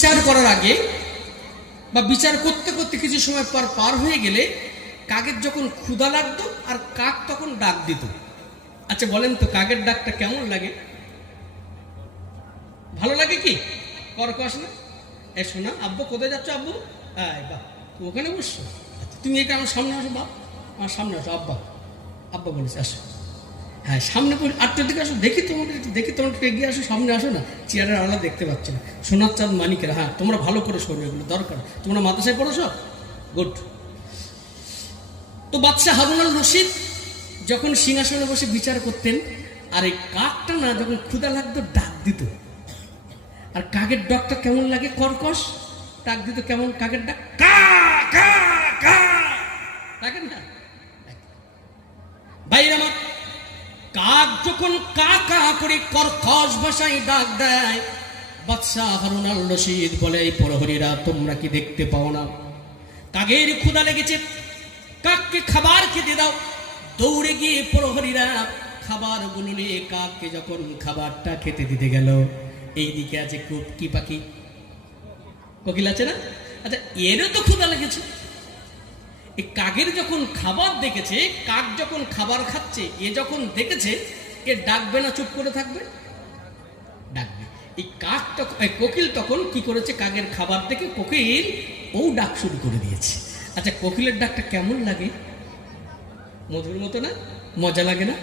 বিচার করার আগে বা বিচার করতে করতে কিছু সময় পর পার হয়ে গেলে কাকের যখন ক্ষুধা লাগতো আর কাক তখন ডাক দিত। আচ্ছা বলেন তো কাকের ডাকটা কেমন লাগে? ভালো লাগে কি? কর্কশ না? এ শোনা আব্বু কোথায় যাচ্ছ আব্বু? বাহ ওখানে বসছো, আচ্ছা তুমি এটা আমার সামনে আসো, বাপ আমার সামনে আসো, আব্বা আব্বা বলেছে আসো। হ্যাঁ সামনে আটটার দিকে আসো, দেখি তোমাকে একটু, দেখি তোমার একটু এগিয়ে আসো, সামনে আসো না, চেয়ারের আড়ালে দেখতে পাচ্ছি না। সোনার চাঁদ মানিকের, হ্যাঁ তোমরা ভালো করে শোনো, এগুলো দরকার। তোমরা মাদ্রাসায় পড়েছো? গুড। তো বাদশাহ হারুন আল রশিদ যখন সিংহাসনে বসে বিচার করতেন, আর এই কাকটা না যখন ক্ষুধা লাগতো ডাক দিত। আর কাকের ডাকটা কেমন লাগে? কর্কশ ডাক দিত। কেমন কাকের ডাক? কা কা কা, ডাকেন না ভাইরা আমার। কাক যখন কা কা করে কর্কশ ভাষায় ডাক দেয়, বাদশাহ হারুন আল রশিদ বলে, এই প্রহরীরা তোমরা কি দেখতে পাও না কাকের ক্ষুধা লেগেছে, কাককে খাবার খেতে দাও। দৌড়ে গিয়ে প্রহরীরা খাবার গুনলে কাককে যখন খাবারটা খেতে দিতে গেল, এইদিকে আছে খুব কি পাখি, কোকিল আছে না? আচ্ছা এরও তো ক্ষুধা লেগেছে। এই কাকের যখন খাবার দেখেছে, কাক যখন খাবার খাচ্ছে, এ যখন দেখেছে, এ ডাকবে না চুপ করে থাকবে? ডাকবে। এই কাক তখন, কোকিল তখন কি করেছে, কাকের খাবার দেখে কোকিল ও ডাক শুরু করে দিয়েছে। আচ্ছা কোকিলের ডাকটা কেমন লাগে? মধুর মতো না? মজা লাগে না?